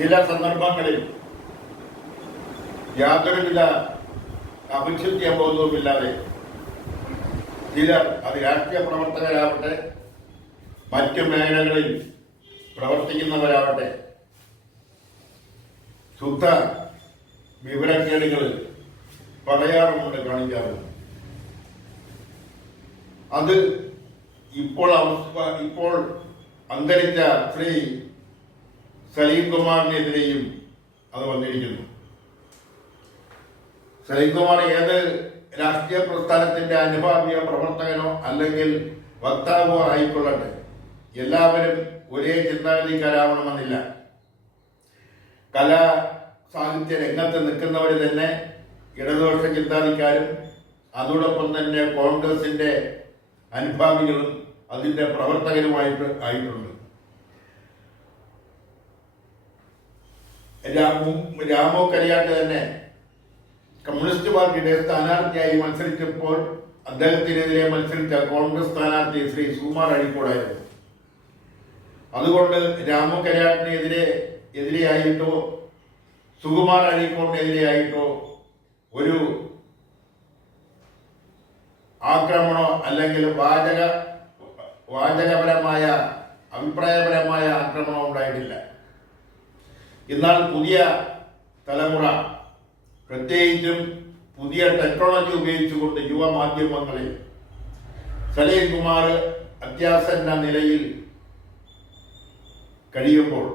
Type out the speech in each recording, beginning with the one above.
ചില സന്ദർഭങ്ങളിൽ യാതൊരുവിധ അഭിക്ഷുദ്ധ്യബോധവുമില്ലാതെ ചിലർ, അത് രാഷ്ട്രീയ പ്രവർത്തകരാവട്ടെ, മറ്റു മേഖലകളിൽ പ്രവർത്തിക്കുന്നവരാവട്ടെ, ശുദ്ധ വിവരക്കേടുകൾ പറയാറുമുണ്ട്, കാണിക്കാറുണ്ട്. അത് ഇപ്പോൾ അന്തരിച്ച ശ്രീ സലീം കുമാറിനെതിരെയും അത് വന്നിരിക്കുന്നു. സലീം കുമാർ ഏത് രാഷ്ട്രീയ പ്രസ്ഥാനത്തിന്റെ അനുഭാവിയ പ്രവർത്തകനോ അല്ലെങ്കിൽ വക്താവോ ആയിക്കൊള്ളട്ടെ, എല്ലാവരും ഒരേ ചിന്താഗതിക്കാരാവണമെന്നില്ല. കലാ സാഹിത്യ രംഗത്ത് നിൽക്കുന്നവർ തന്നെ ഇടതുപക്ഷ ചിന്താഗതിക്കാരും അതോടൊപ്പം തന്നെ കോൺഗ്രസിന്റെ അനുഭാവികളും അതിന്റെ ആയിട്ടുണ്ട്. രാമു കരിയാട്ട് തന്നെ കമ്മ്യൂണിസ്റ്റ് പാർട്ടിയുടെ സ്ഥാനാർത്ഥിയായി മത്സരിച്ചപ്പോൾ അദ്ദേഹത്തിനെതിരെ മത്സരിച്ച കോൺഗ്രസ് സ്ഥാനാർത്ഥി ശ്രീ സുകുമാർ അഴീക്കോടായിരുന്നു. അതുകൊണ്ട് രാമു എതിരെയായിട്ടോ സുകുമാർ അഴീക്കോടിനെതിരെയായിട്ടോ ഒരു ആക്രമണോ അല്ലെങ്കിൽ വാചകപരമായ അഭിപ്രായപരമായ ആക്രമണം ഉണ്ടായിട്ടില്ല. എന്നാൽ പുതിയ തലമുറ, പ്രത്യേകിച്ചും പുതിയ ടെക്നോളജി ഉപയോഗിച്ചുകൊണ്ട് യുവമാധ്യമങ്ങളിൽ സലീം കുമാർ അത്യാസന്ന നിലയിൽ കഴിയുമ്പോൾ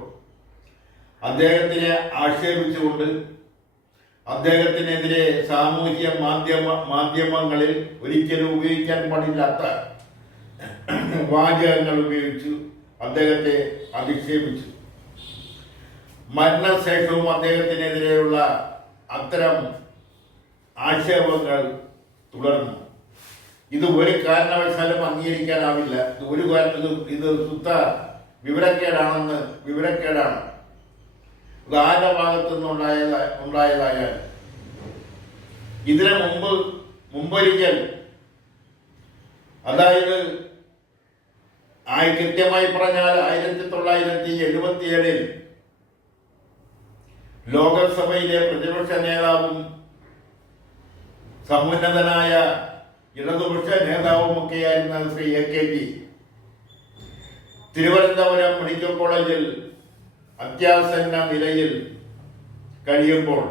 അദ്ദേഹത്തിനെ ആക്ഷേപിച്ചുകൊണ്ട് അദ്ദേഹത്തിനെതിരെ സാമൂഹ്യ മാധ്യമങ്ങളിൽ ഒരിക്കലും ഉപയോഗിക്കാൻ പാടില്ലാത്ത വാചകങ്ങൾ ഉപയോഗിച്ചു അദ്ദേഹത്തെ അധിക്ഷേപിച്ചു. മരണശേഷവും അദ്ദേഹത്തിനെതിരെയുള്ള അത്തരം ആക്ഷേപങ്ങൾ തുടർന്നു. ഇത് ഒരു കാരണവശാലും അംഗീകരിക്കാനാവില്ല. ഇത് ശുദ്ധ വിവരക്കേടാണ്. ഇത് ആരുടെ ഭാഗത്തു നിന്നുണ്ടായതായാൽ ഇതിന് മുമ്പൊരിക്കൽ, അതായത് കൃത്യമായി പറഞ്ഞാൽ 1977 ലോകസഭയിലെ പ്രതിപക്ഷ നേതാവും സമുന്നതനായ ഇടതുപക്ഷ നേതാവുമൊക്കെയായിരുന്ന ശ്രീ AKG തിരുവനന്തപുരം മെഡിക്കൽ കോളേജിൽ അത്യാസന്ന നിലയിൽ കഴിയുമ്പോൾ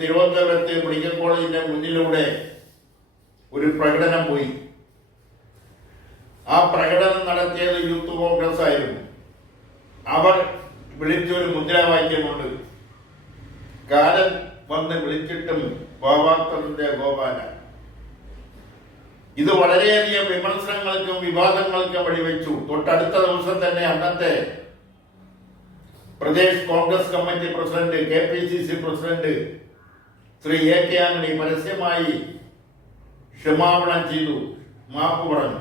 തിരുവനന്തപുരത്തെ മെഡിക്കൽ കോളേജിന്റെ മുന്നിലൂടെ ഒരു പ്രകടനം പോയി. ആ പ്രകടനം നടത്തിയത് യൂത്ത് കോൺഗ്രസ് ആയിരുന്നു. അവർ വിളിച്ചൊരു മുദ്രാവാക്യമുണ്ട്, കാലൻ വന്ന് വിളിച്ചിട്ടും ഗോപാത്രന്റെ ഗോപാല. ഇത് വളരെയധികം വിമർശനങ്ങൾക്കും വിവാദങ്ങൾക്കും വഴിവെച്ചു. തൊട്ടടുത്ത ദിവസം തന്നെ അന്നത്തെ Pradesh Congress committee president, KPCC president Shri AK Antony പരസ്യമായി ക്ഷമാപണം ചെയ്തു, മാപ്പ് പറഞ്ഞു.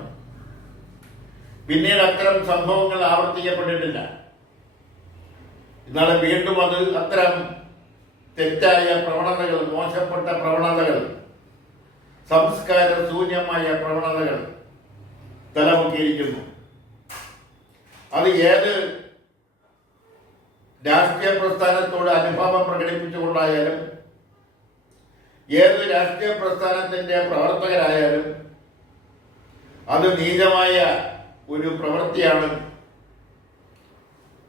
പിന്നീട് അത്തരം സംഭവങ്ങൾ ആവർത്തിക്കപ്പെട്ടിട്ടില്ല. ഇന്നാളെ വീണ്ടും അത്തരം തെറ്റായ പ്രവണതകൾ, മോശപ്പെട്ട പ്രവണതകൾ, സംസ്കാര ശൂന്യമായ പ്രവണതകൾ തലമുക്കിയിരിക്കുന്നു. അത് ഏത് രാഷ്ട്രീയ പ്രസ്ഥാനത്തോട് അനുഭാവം പ്രകടിപ്പിച്ചുകൊണ്ടായാലും, ഏത് രാഷ്ട്രീയ പ്രസ്ഥാനത്തിന്റെ പ്രവർത്തകരായാലും അത് നീചമായ ഒരു പ്രവൃത്തിയാണ്.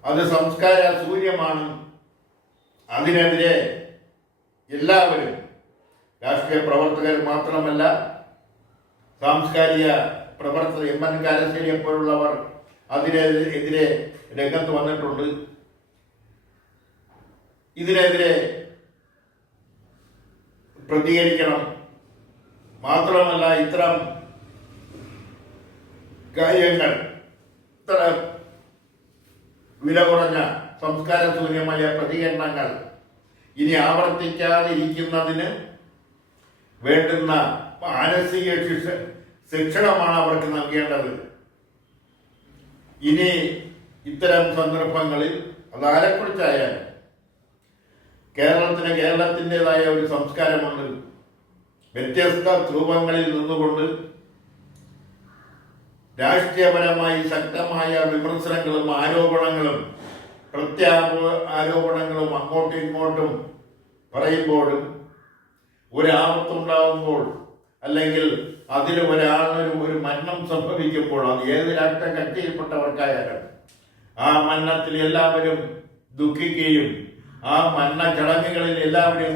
അത് സംസ്കാര ശൂന്യമാണ്. അതിനെതിരെ എല്ലാവരും, രാഷ്ട്രീയ പ്രവർത്തകർ മാത്രമല്ല, സാംസ്കാരിക പ്രവർത്തകർ, MN കാരശ്ശേരിയെ പോലുള്ളവർ അതിനെതിരെ രംഗത്ത് വന്നിട്ടുണ്ട്. ഇതിനെതിരെ പ്രതികരിക്കണം. മാത്രമല്ല, ഇത്തരം കാര്യങ്ങൾ, ഇത്ര വില കുറഞ്ഞ സംസ്കാര ശൂന്യമായ പ്രതികരണങ്ങൾ ഇനി ആവർത്തിക്കാതിരിക്കുന്നതിന് വേണ്ടുന്ന മാനസിക ശിക്ഷണമാണ് അവർക്ക് നൽകേണ്ടത്. ഇനി ഇത്തരം സന്ദർഭങ്ങളിൽ അതാരെക്കുറിച്ചായാലും കേരളത്തിൻ്റെതായ ഒരു സംസ്കാരമുണ്ട്. വ്യത്യസ്ത ധ്രുവങ്ങളിൽ നിന്നുകൊണ്ട് രാഷ്ട്രീയപരമായി ശക്തമായ വിമർശനങ്ങളും ആരോപണങ്ങളും ആരോപണങ്ങളും അങ്ങോട്ടും ഇങ്ങോട്ടും പറയുമ്പോഴും ഒരാപത്തുണ്ടാകുമ്പോൾ അല്ലെങ്കിൽ അതിൽ ഒരു മരണം സംഭവിക്കുമ്പോൾ അത് ഏത് കക്ഷിയിൽപ്പെട്ടവർക്കായാലും ആ മരണത്തിൽ എല്ലാവരും ദുഃഖിക്കുകയും ആ മരണ ചടങ്ങുകളിൽ എല്ലാവരും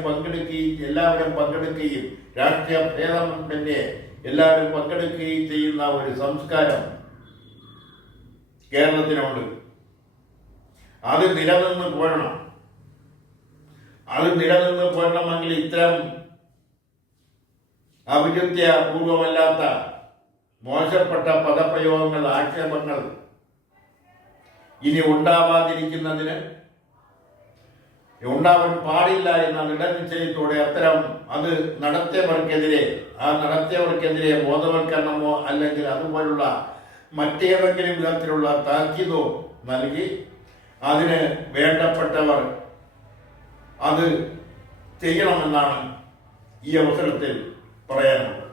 പങ്കെടുക്കുകയും രാഷ്ട്രീയ ഭേദമന്യേ എല്ലാവരും പങ്കെടുക്കുകയും ചെയ്യുന്ന ഒരു സംസ്കാരം കേരളത്തിനുണ്ട്. അത് നിലനിന്ന് പോരണമെങ്കിൽ ഇത്തരം ഔചിത്യപൂർവമല്ലാത്ത മോശപ്പെട്ട പദപ്രയോഗങ്ങൾ, ആക്ഷേപങ്ങൾ ഇനി ഉണ്ടാവാതിരിക്കുന്നതിന്, ഉണ്ടാവാൻ പാടില്ല എന്ന ദൃഢനിശ്ചയത്തോടെ അത് നടത്തിയവർക്കെതിരെ ബോധവൽക്കരണമോ അല്ലെങ്കിൽ അതുപോലുള്ള മറ്റേതെങ്കിലും വിധത്തിലുള്ള താക്കീതോ നൽകി അതിന് വേണ്ടപ്പെട്ടവർ അത് ചെയ്യണമെന്നാണ് ഈ അവസരത്തിൽ പറയാനുള്ളത്.